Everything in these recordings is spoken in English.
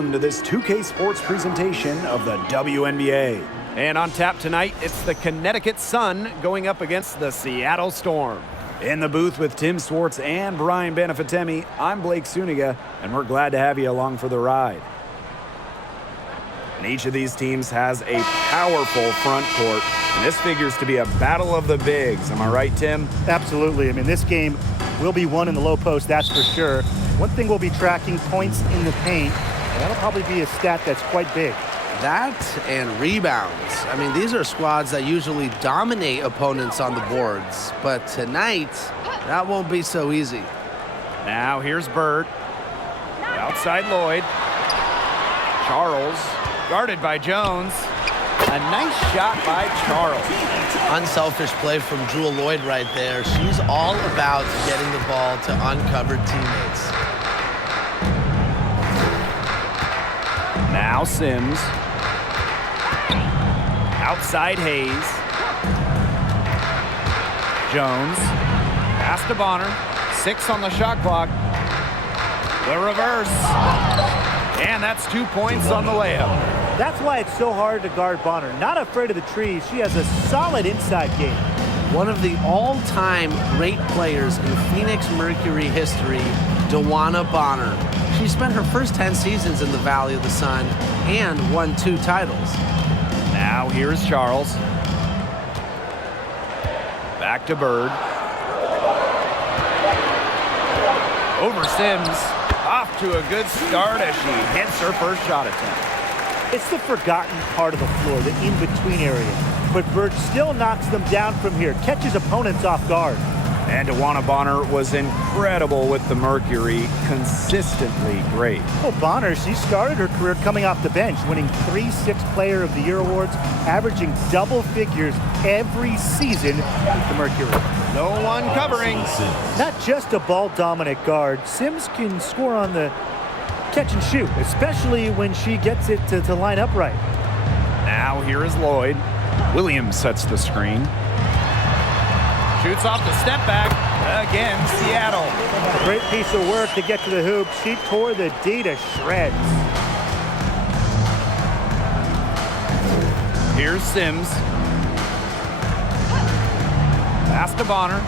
Welcome to this 2K Sports presentation of the WNBA. And on tap tonight, it's the Connecticut Sun going up against the Seattle Storm. In the booth with Tim Swartz and Brian Benefitemi, I'm Blake Suniga, and we're glad to have you along for the ride. And each of these teams has a powerful front court, and this figures to be a battle of the bigs. Am I right, Tim? Absolutely. I mean, this game will be won in the low post, that's for sure. One thing we'll be tracking, points in the paint, and that'll probably be a stat that's quite big. That and rebounds. I mean, these are squads that usually dominate opponents on the boards, but tonight, that won't be so easy. Now here's Bird. Outside Lloyd. Charles, guarded by Jones. A nice shot by Charles. Unselfish play from Jewel Lloyd right there. She's all about getting the ball to uncovered teammates. Now Sims. Outside Hayes. Jones. Pass to Bonner. 6 on the shot clock. The reverse. And that's 2 points on the layup. That's why it's so hard to guard Bonner. Not afraid of the trees. She has a solid inside game. One of the all-time great players in Phoenix Mercury history, DeWanna Bonner. She spent her first 10 seasons in the Valley of the Sun and won 2 titles. Now here's Charles. Back to Bird. Over Sims. Off to a good start as she hits her first shot attempt. It's the forgotten part of the floor, the in-between area. But Bird still knocks them down from here, catches opponents off guard. And DeWanna Bonner was incredible with the Mercury, consistently great. Well, Bonner, she started her career coming off the bench, winning 3 Sixth Player of the Year awards, averaging double figures every season with the Mercury. No one covering. Not just a ball-dominant guard, Sims can score on the catch and shoot, especially when she gets it to line up right. Now here is Lloyd. Williams sets the screen. Shoots off the step back. Again, Seattle. A great piece of work to get to the hoop. She tore the D to shreds. Here's Sims. Pass to Bonner.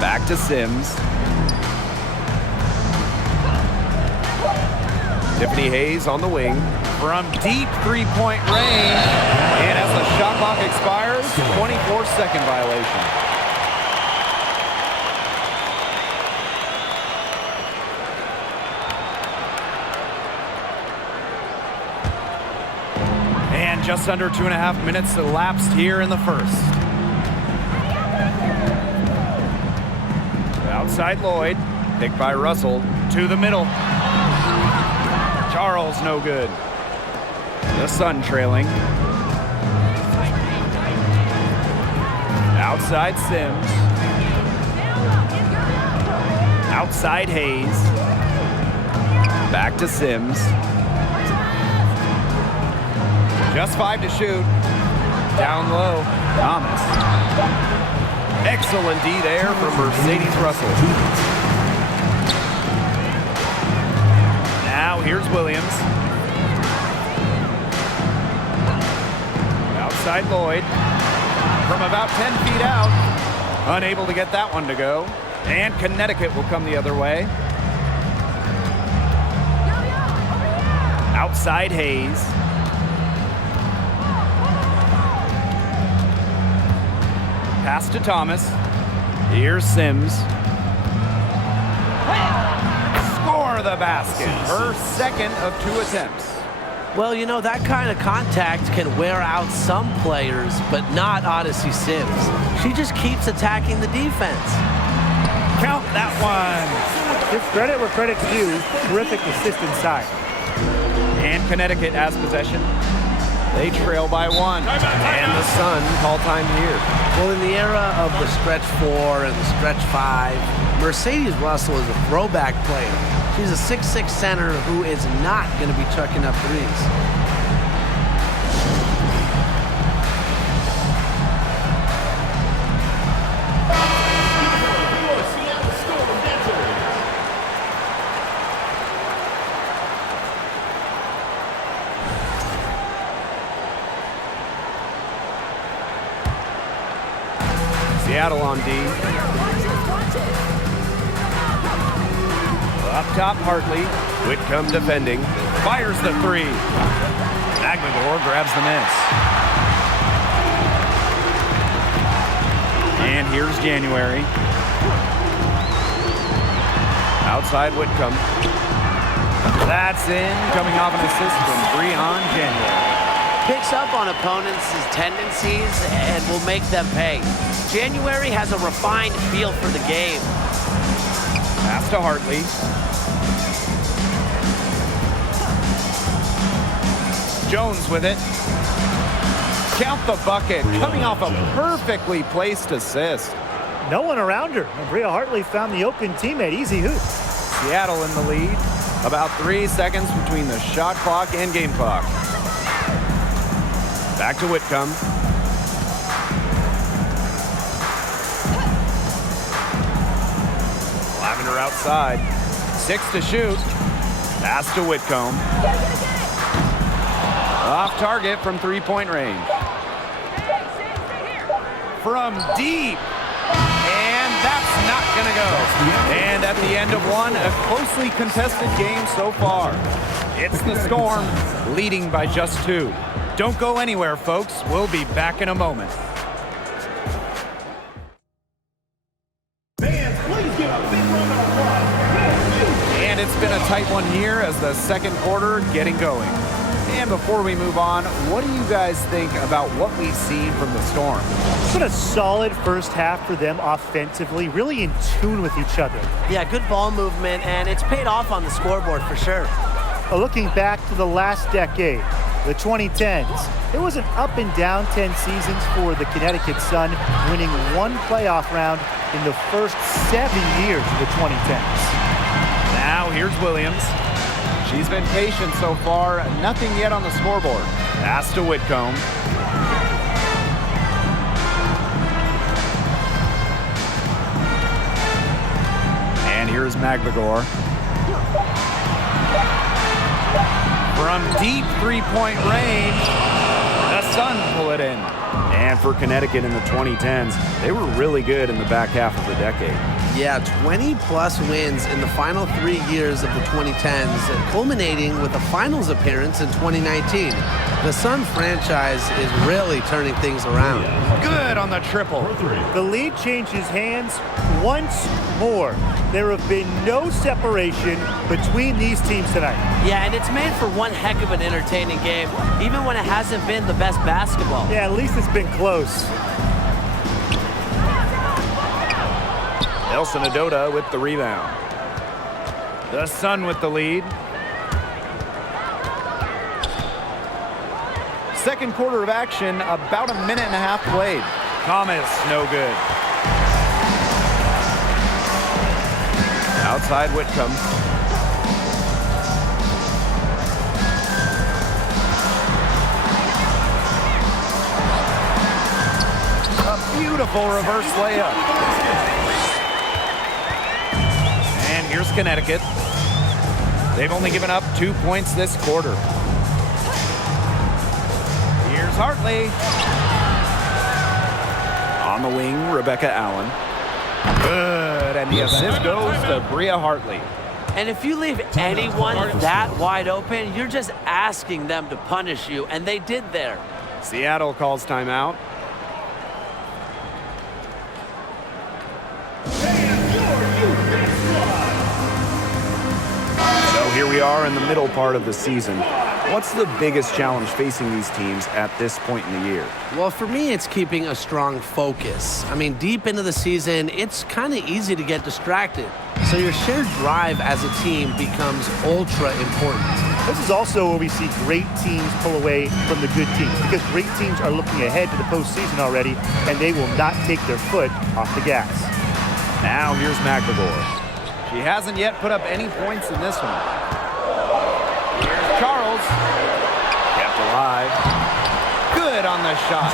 Back to Sims. Tiffany Hayes on the wing from deep three-point range. And as the shot clock expires, 24-second violation. And just under 2.5 minutes elapsed here in the first. Outside Lloyd, picked by Russell, to the middle. Charles no good. The Sun trailing. Outside Sims. Outside Hayes. Back to Sims. Just 5 to shoot. Down low, Thomas. Excellent D there from Mercedes Russell. Now here's Williams. Outside Lloyd. From about 10 feet out. Unable to get that one to go. And Connecticut will come the other way. Outside Hayes. Pass to Thomas. Here's Sims. Score the basket. Her second of 2 attempts. Well, you know, that kind of contact can wear out some players, but not Odyssey Sims. She just keeps attacking the defense. Count that one. Give credit where credit's due. Terrific assist inside. And Connecticut has possession. They trail by 1. And the Sun call time here. Well, in the era of the stretch 4 and the stretch 5, Mercedes Russell is a throwback player. She's a 6'6" center who is not going to be chucking up threes. Seattle on D. Up top, Hartley. Whitcomb defending. Fires the three. Magmador grabs the miss. And here's January. Outside Whitcomb. That's in. Coming off an assist from Breon January. Picks up on opponents' tendencies and will make them pay. January has a refined feel for the game. Pass to Hartley. Jones with it. Count the bucket. Coming off a perfectly placed assist. No one around her. And Bria Hartley found the open teammate. Easy hoop. Seattle in the lead. About 3 seconds between the shot clock and game clock. Back to Whitcomb. Lavender outside. 6 to shoot. Pass to Whitcomb. Off target from three-point range. From deep. And that's not going to go. And at the end of one, a closely contested game so far. It's the Storm leading by just 2. Don't go anywhere, folks. We'll be back in a moment. And it's been a tight one here as the second quarter getting going. And before we move on, what do you guys think about what we've seen from the Storm? It's been a solid first half for them offensively, really in tune with each other. Yeah, good ball movement, and it's paid off on the scoreboard for sure. Looking back to the last decade, the 2010s, it was an up and down 10 seasons for the Connecticut Sun, winning one playoff round in the first 7 years of the 2010s. Now here's Williams. She's been patient so far. Nothing yet on the scoreboard. Pass to Whitcomb. And here's Magmador. From deep three-point range, the Sun pull it in. And for Connecticut in the 2010s, they were really good in the back half of the decade. Yeah, 20-plus wins in the final 3 years of the 2010s, culminating with a finals appearance in 2019. The Sun franchise is really turning things around. Good on the triple. The lead changes hands once more. There have been no separation between these teams tonight. Yeah, and it's made for one heck of an entertaining game, even when it hasn't been the best basketball. Yeah, at least it's been close. Nelson Adota with the rebound. The Sun with the lead. Second quarter of action, about a minute and a half played. Thomas, no good. Outside Whitcomb. A beautiful reverse layup. And here's Connecticut. They've only given up 2 points this quarter. Here's Hartley. On the wing, Rebecca Allen. Good, and the assist goes to Bria Hartley. And if you leave anyone that wide open, you're just asking them to punish you, and they did there. Seattle calls timeout. So here we are in the middle part of the season. What's the biggest challenge facing these teams at this point in the year? Well, for me, it's keeping a strong focus. I mean, deep into the season, it's kind of easy to get distracted. So your shared drive as a team becomes ultra important. This is also where we see great teams pull away from the good teams, because great teams are looking ahead to the postseason already, and they will not take their foot off the gas. Now here's Magmador. She hasn't yet put up any points in this one. Here's Charles. Kept alive. Good on the shot.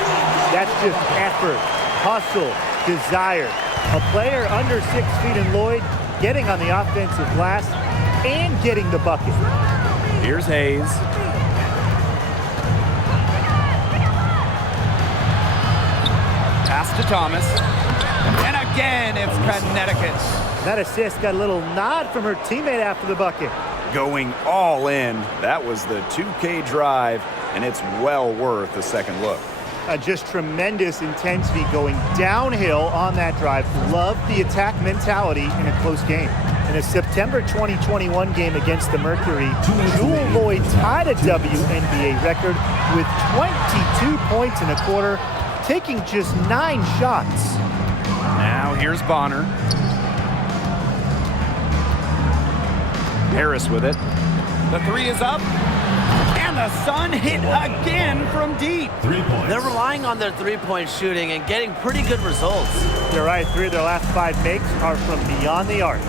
That's just effort, hustle, desire. A player under 6 feet in Lloyd getting on the offensive glass and getting the bucket. Here's Hayes. Pass to Thomas. again, it's Connecticut. That assist got a little nod from her teammate after the bucket. Going all in. That was the 2K drive, and it's well worth a second look. Just tremendous intensity going downhill on that drive. Love the attack mentality in a close game. In a September 2021 game against the Mercury, Jewel Lloyd tied a WNBA record with 22 points in a quarter, taking just 9 shots. Now here's Bonner. Harris with it. The three is up. And the Sun hit again from deep. 3 points. They're relying on their three-point shooting and getting pretty good results. You're right, 3 of their last 5 makes are from beyond the arc.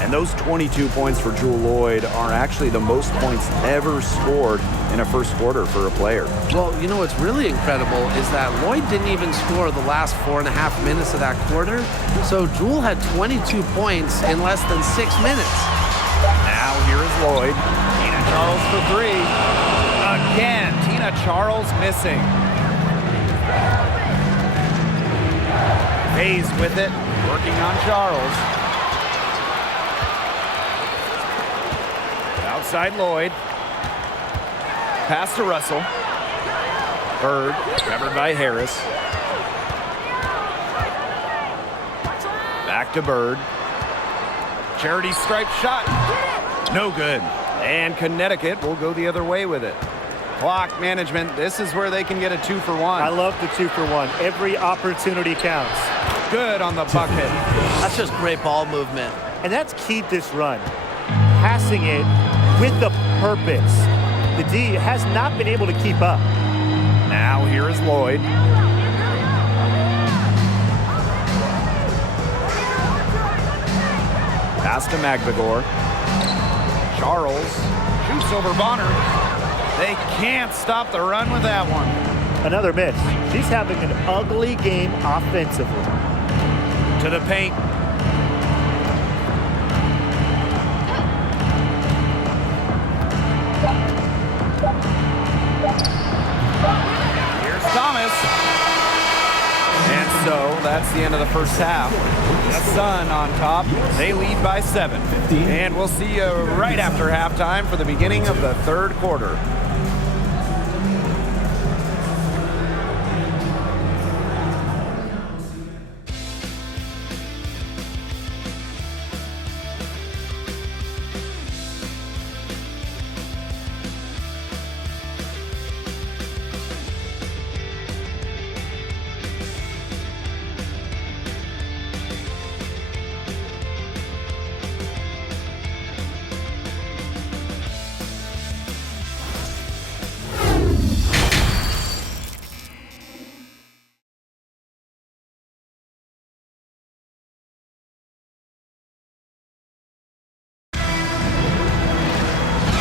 And those 22 points for Jewel Lloyd are actually the most points ever scored in a first quarter for a player. Well, you know what's really incredible is that Lloyd didn't even score the last 4.5 minutes of that quarter. So Jewel had 22 points in less than 6 minutes. Now here is Lloyd. Tina Charles for 3. Again, Tina Charles missing. Hayes with it, working on Charles. Outside Lloyd. Pass to Russell. Bird, covered by Harris. Back to Bird. Charity stripe shot. No good. And Connecticut will go the other way with it. Clock management. This is where they can get a 2-for-1. I love the 2-for-1. Every opportunity counts. Good on the bucket. That's just great ball movement. And that's key to this run. Passing it with the purpose. The D has not been able to keep up. Now here is Lloyd. Pass to Magdagor. Charles shoots over Bonner. They can't stop the run with that one. Another miss. She's having an ugly game offensively. To the paint. Here's Thomas. And so that's the end of the first half. The Sun on top. They lead by 7. And we'll see you right after halftime for the beginning of the third quarter.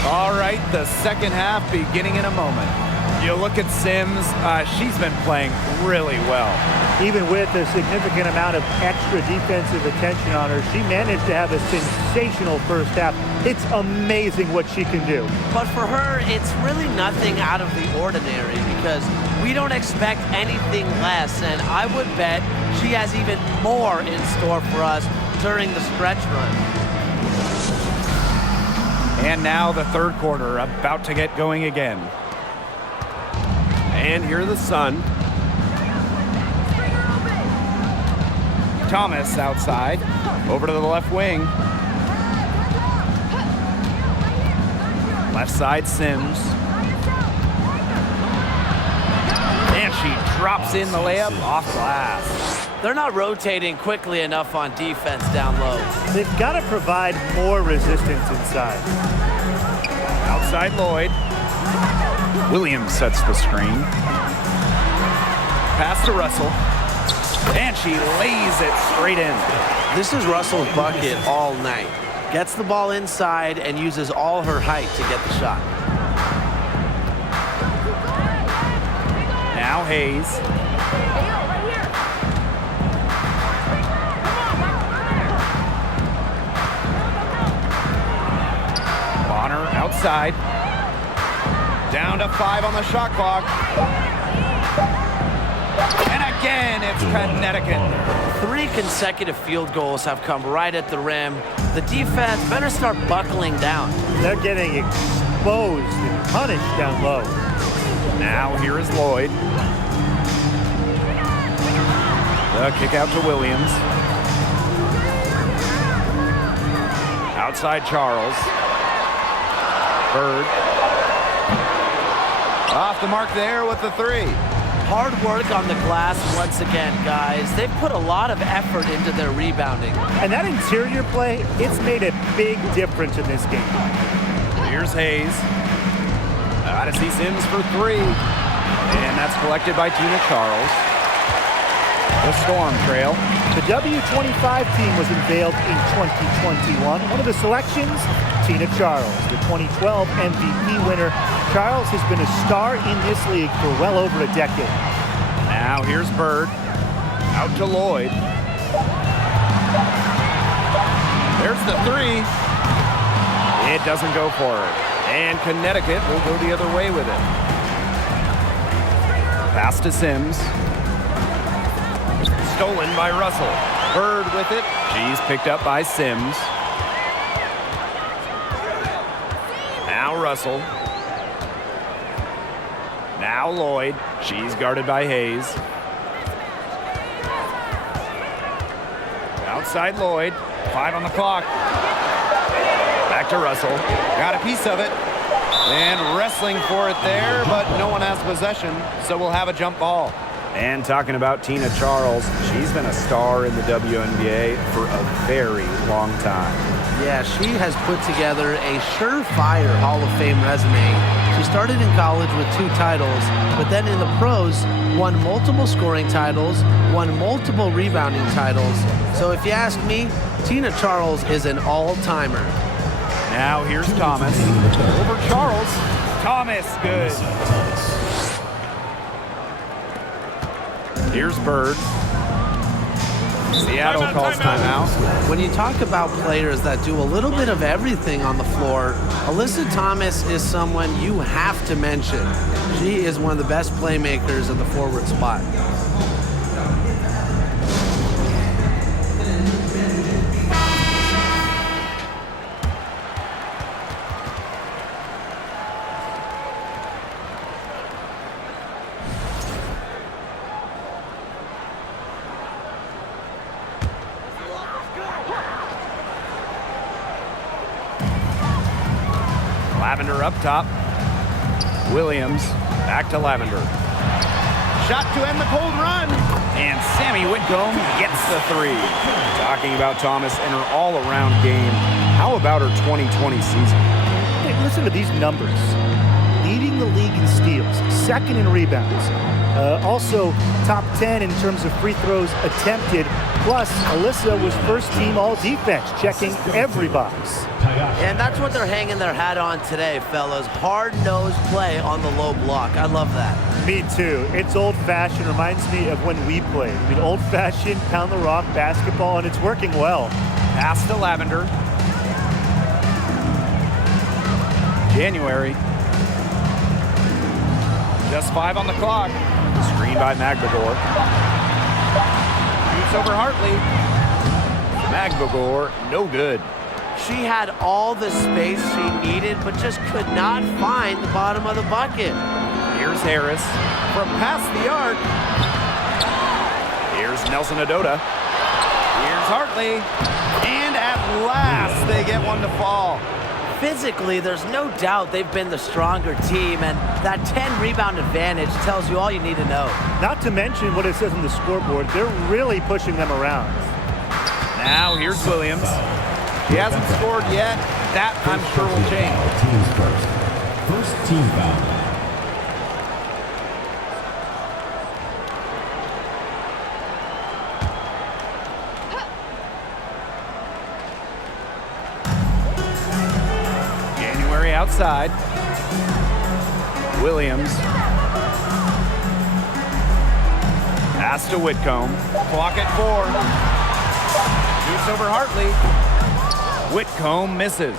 All right, the second half beginning in a moment. You look at Sims, she's been playing really well. Even with a significant amount of extra defensive attention on her, she managed to have a sensational first half. It's amazing what she can do. But for her, it's really nothing out of the ordinary because we don't expect anything less, and I would bet she has even more in store for us during the stretch run. And now the third quarter about to get going again. And here the Sun. Thomas outside. Over to the left wing. Left side Sims. And she drops in the layup off glass. They're not rotating quickly enough on defense down low. They've got to provide more resistance inside. Outside Lloyd. Williams sets the screen. Pass to Russell. And she lays it straight in. This is Russell's bucket all night. Gets the ball inside and uses all her height to get the shot. Now Hayes. Bonner outside. Down to 5 on the shot clock. And again, it's Connecticut. 3 consecutive field goals have come right at the rim. The defense better start buckling down. They're getting exposed and punished down low. Now here is Lloyd. The kick out to Williams. Outside Charles. Bird. Off the mark there with the 3. Hard work on the glass once again, guys. They've put a lot of effort into their rebounding. And that interior play, it's made a big difference in this game. Here's Hayes. To see Sims for 3. And that's collected by Tina Charles. The Storm trail. The W25 team was unveiled in 2021. One of the selections, Tina Charles, the 2012 MVP winner. Charles has been a star in this league for well over a decade. Now here's Bird. Out to Lloyd. There's the 3. It doesn't go for her. And Connecticut will go the other way with it. Pass to Sims. Stolen by Russell. Bird with it. She's picked up by Sims. Now Russell. Now Lloyd. She's guarded by Hayes. Outside Lloyd. 5 on the clock. Back to Russell. Got a piece of it. And wrestling for it there, but no one has possession, so we'll have a jump ball. And talking about Tina Charles, she's been a star in the WNBA for a very long time. Yeah, she has put together a surefire Hall of Fame resume. She started in college with 2 titles, but then in the pros, won multiple scoring titles, won multiple rebounding titles. So if you ask me, Tina Charles is an all-timer. Now here's Thomas. Over Charles. Thomas, good. Here's Bird. Seattle calls timeout. When you talk about players that do a little bit of everything on the floor, Alyssa Thomas is someone you have to mention. She is one of the best playmakers at the forward spot. Lavender up top. Williams back to Lavender. Shot to end the cold run. And Sammy Whitcomb gets the 3. Talking about Thomas and her all-around game. How about her 2020 season? Hey, listen to these numbers. Leading the league in steals, 2nd in rebounds. Also top 10 in terms of free throws attempted. Plus, Alyssa was first team all defense, checking every box. And that's what they're hanging their hat on today, fellas. Hard-nosed play on the low block. I love that. Me too. It's old-fashioned. Reminds me of when we played. I mean, old-fashioned, pound-the-rock basketball, and it's working well. Pass to Lavender. January. Just 5 on the clock. Screen by Magbagor. Shoots over Hartley. Magbagor, no good. She had all the space she needed, but just could not find the bottom of the bucket. Here's Harris from past the arc. Here's Nelson Adota. Here's Hartley. And at last, they get one to fall. Physically, there's no doubt they've been the stronger team, and that 10-rebound advantage tells you all you need to know. Not to mention what it says on the scoreboard. They're really pushing them around. Now here's Williams. He hasn't scored yet. That, I'm sure, will change. Teams first. First team foul. January outside. Williams. Pass to Whitcomb. Clock at 4. Shoots over Hartley. Whitcomb misses.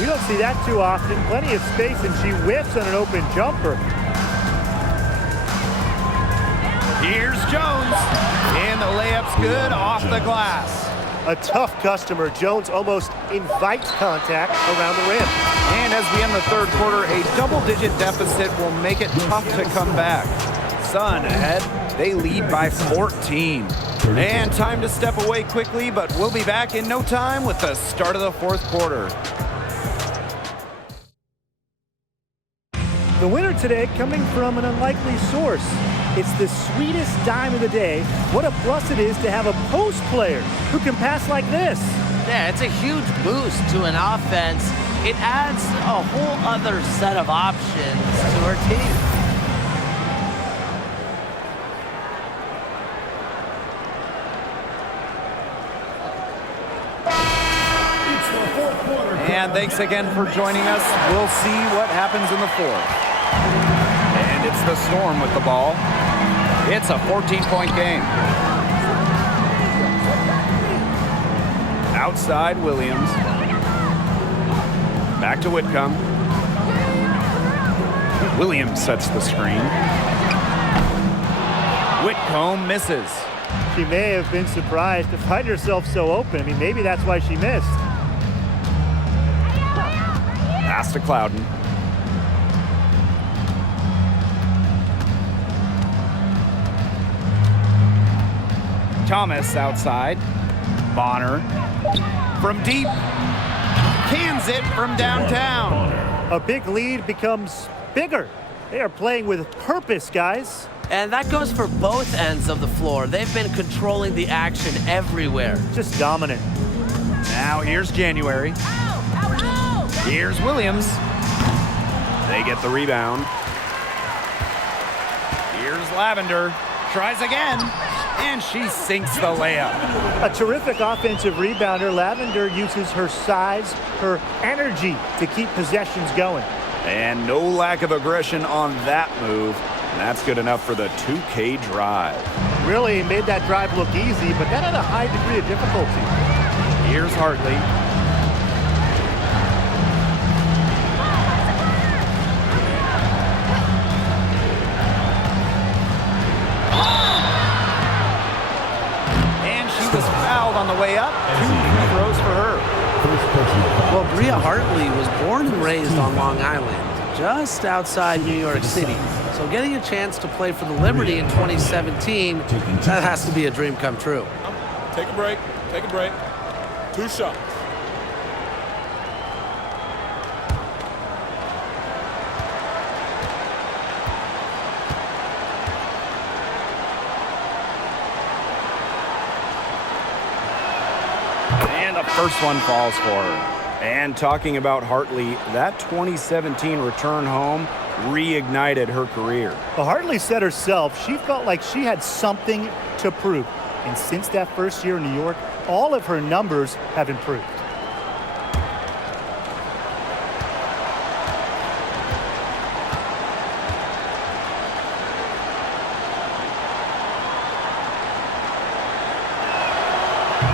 We don't see that too often. Plenty of space, and she whiffs on an open jumper. Here's Jones. And the layup's good off the glass. A tough customer. Jones almost invites contact around the rim. And as we end the third quarter, a double-digit deficit will make it tough to come back. Sun ahead. They lead by 14. And time to step away quickly, but we'll be back in no time with the start of the fourth quarter. The winner today coming from an unlikely source. It's the sweetest dime of the day. What a plus it is to have a post player who can pass like this. Yeah, it's a huge boost to an offense. It adds a whole other set of options to her team. And thanks again for joining us. We'll see what happens in the fourth. And it's the Storm with the ball. It's a 14-point game. Outside, Williams. Back to Whitcomb. Williams sets the screen. Whitcomb misses. She may have been surprised to find herself so open. I mean, maybe that's why she missed. Pass to Clouden. Thomas outside. Bonner from deep. Cans it from downtown. A big lead becomes bigger. They are playing with purpose, guys. And that goes for both ends of the floor. They've been controlling the action everywhere. Just dominant. Now here's January. Here's Williams. They get the rebound. Here's Lavender. Tries again. And she sinks the layup. A terrific offensive rebounder. Lavender uses her size, her energy to keep possessions going. And no lack of aggression on that move. And that's good enough for the 2K drive. Really made that drive look easy, but that had a high degree of difficulty. Here's Hartley. And she was fouled on the way up. 2 free throws for her. Well, Bria Hartley was born and raised on Long Island, just outside New York City. So getting a chance to play for the Liberty in 2017, that has to be a dream come true. Take a break. Take a break. 2 shots. And the first one falls for her. And talking about Hartley, that 2017 return home reignited her career. Well, Hartley said herself she felt like she had something to prove. And since that first year in New York, all of her numbers have improved.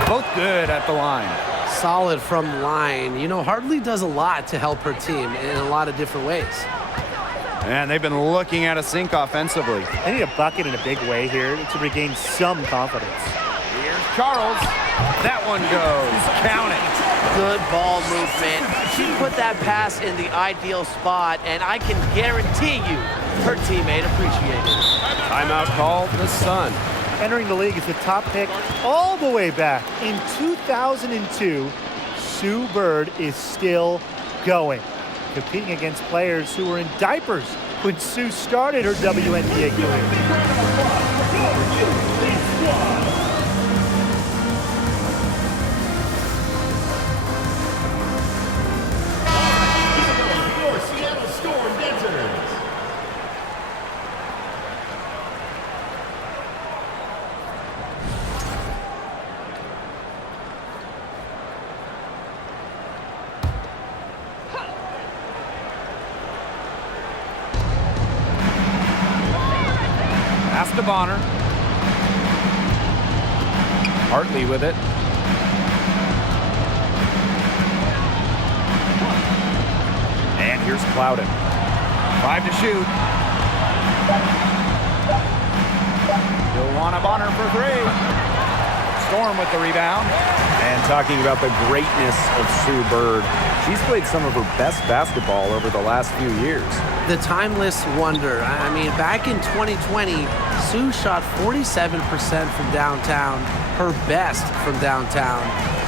Both good at the line. Solid from the line. You know, Hartley does a lot to help her team in a lot of different ways. And they've been looking at a sink offensively. They need a bucket in a big way here to regain some confidence. Here's Charles. That one goes. Count it. Good ball movement. She put that pass in the ideal spot, and I can guarantee you her teammate appreciated it. Timeout called the Sun. Entering the league as the top pick all the way back in 2002, Sue Bird is still going, competing against players who were in diapers when Sue started her WNBA career. Your Seattle Storm Dancers. Pass to Bonner. Hartley with it. And here's Clouden. 5 to shoot. Joanna Bonner for three. Storm with the rebound. And talking about the greatness of Sue Bird, she's played some of her best basketball over the last few years. The timeless wonder. I mean, back in 2020, Sue shot 47% from downtown, her best from downtown.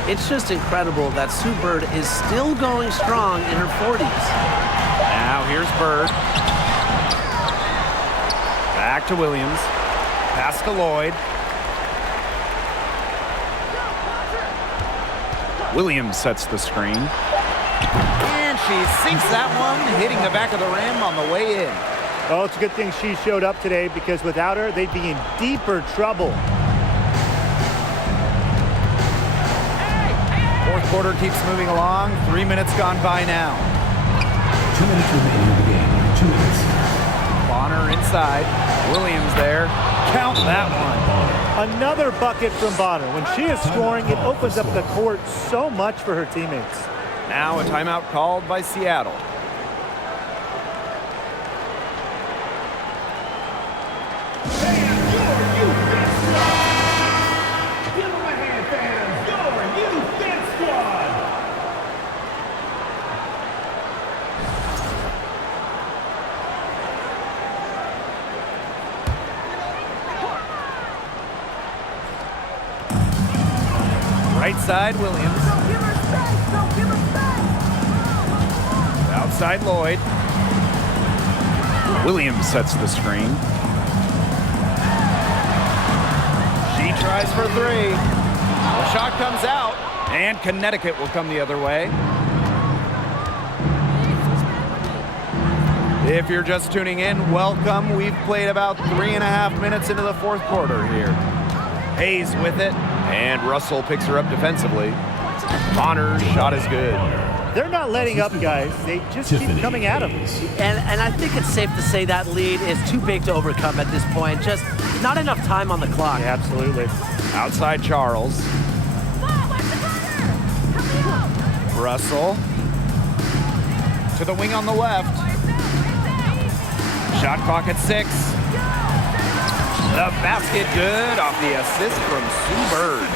It's just incredible that Sue Bird is still going strong in her 40s. Now here's Bird. Back to Williams. Pass to Lloyd. Williams sets the screen. And she sinks that one, hitting the back of the rim on the way in. Well, it's a good thing she showed up today because without her, they'd be in deeper trouble. Fourth quarter keeps moving along. 3 minutes gone by now. 2 minutes remaining in the game. 2 minutes. Bonner inside. Williams there. Count that one. Another bucket from Bonner. When she is scoring, it opens up the court so much for her teammates. Now a timeout called by Seattle. Give them a hand, fans. Your youth dance squad. Right side, Williams. Outside, Lloyd. Williams sets the screen. She tries for three. The shot comes out, and Connecticut will come the other way. If you're just tuning in, welcome. We've played about 3.5 minutes into the fourth quarter here. Hayes with it, and Russell picks her up defensively. Bonner's shot is good. They're not letting up, guys. They just keep coming at them. And I think it's safe to say that lead is too big to overcome at this point. Just not enough time on the clock. Yeah, absolutely. Outside Charles. Russell. To the wing on the left. Shot clock at 6. The basket good off the assist from Sue Bird.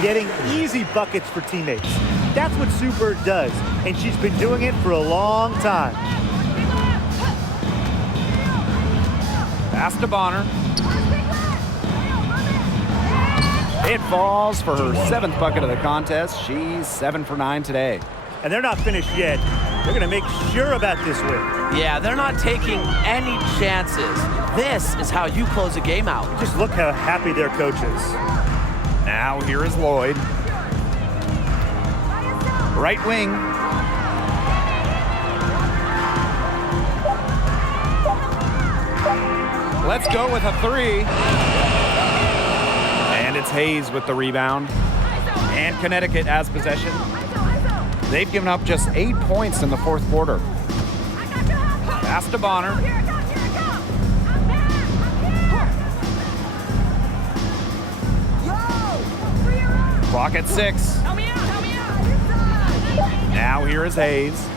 Getting easy buckets for teammates. That's what Sue Bird does, and she's been doing it for a long time. Pass to Bonner. It falls for her 7th bucket of the contest. She's 7 for 9 today. And they're not finished yet. They're going to make sure about this win. Yeah, they're not taking any chances. This is how you close a game out. Just look how happy their coach is. Now here is Lloyd. Right wing. Let's go with a 3. And it's Hayes with the rebound. And Connecticut has possession. They've given up just 8 points in the fourth quarter. Pass to Bonner. Clock at 6. Now here is Hayes.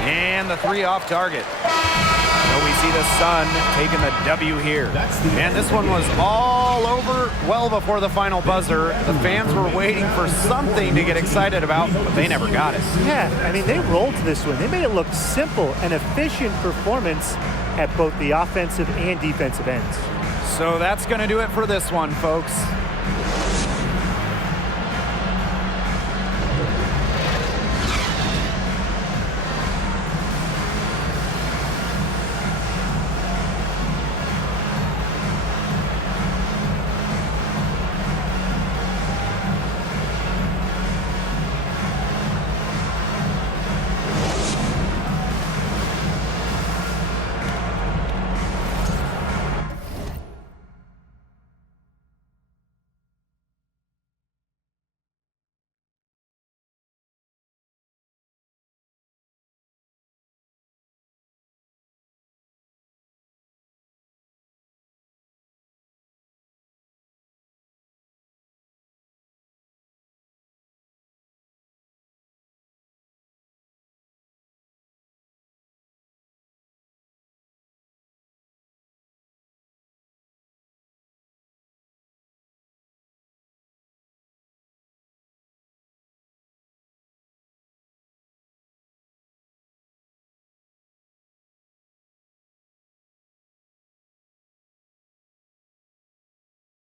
And the 3 off target. So we see the Sun taking the W here. And this one was all over well before the final buzzer. The fans were waiting for something to get excited about, but they never got it. Yeah, I mean, they rolled to this one. They made it look simple and efficient performance at both the offensive and defensive ends. So that's going to do it for this one, folks.